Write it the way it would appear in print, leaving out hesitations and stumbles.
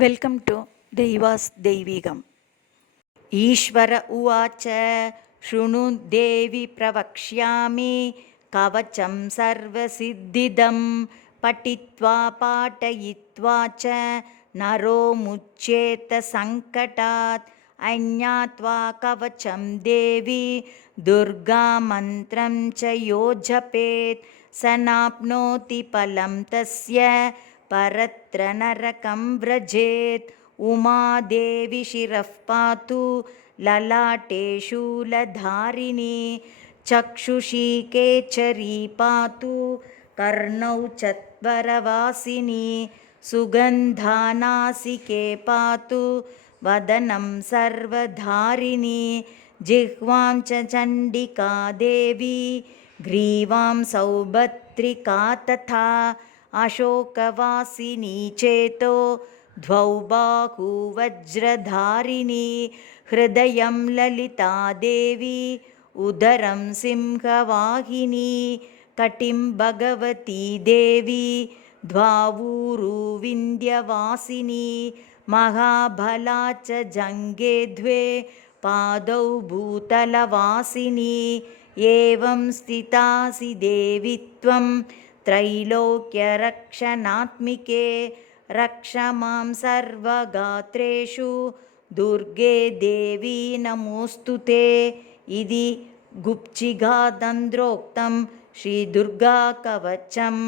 Welcome to దైవాస్ దైవీగం. ఈశ్వర ఉవాచ శృణు దేవి ప్రవక్ష్యామి కవచం సర్వసిద్ధిదం పఠిత్వా పాఠయిత్వా చ నరో ముచ్యేత సంకటాత్ అజ్ఞాత్వా కవచం దేవి దుర్గా మంత్రం చ యో జపేత్ సనాప్నోతి ఫలం తస్య పరత్ర నరకం వ్రజేత్. ఉమాదేవి శిరః పాతు లలాటే శూలధారిణి చక్షుషి కేచరీ పాతు కర్ణౌ చత్వరవాసిని సుగంధానాసికే పాతు వదనం సర్వధారిణి జిహ్వాం చ చండికా దేవి గ్రీవాం సౌభద్రికా తథా అశోకవాసిని చేతో ద్వౌ బాహు వజ్రధారిణి హృదయం లలితాదేవి ఉదరం సింహవాహిని కటిం భగవతీ దేవి ద్వావూరు వింధ్యవాసిని మహాబలా చ జంగే ద్వే పాదౌ భూతలవాసిని ఏవం స్థితాసి దేవి త్వం त्रैलोक्यरक्षणात्मिके रक्ष मां सर्वगात्रेषु दुर्गे देवी नमोऽस्तुते. इति गुप्चिगादन्द्रोक्तं श्रीदुर्गाकवचम्.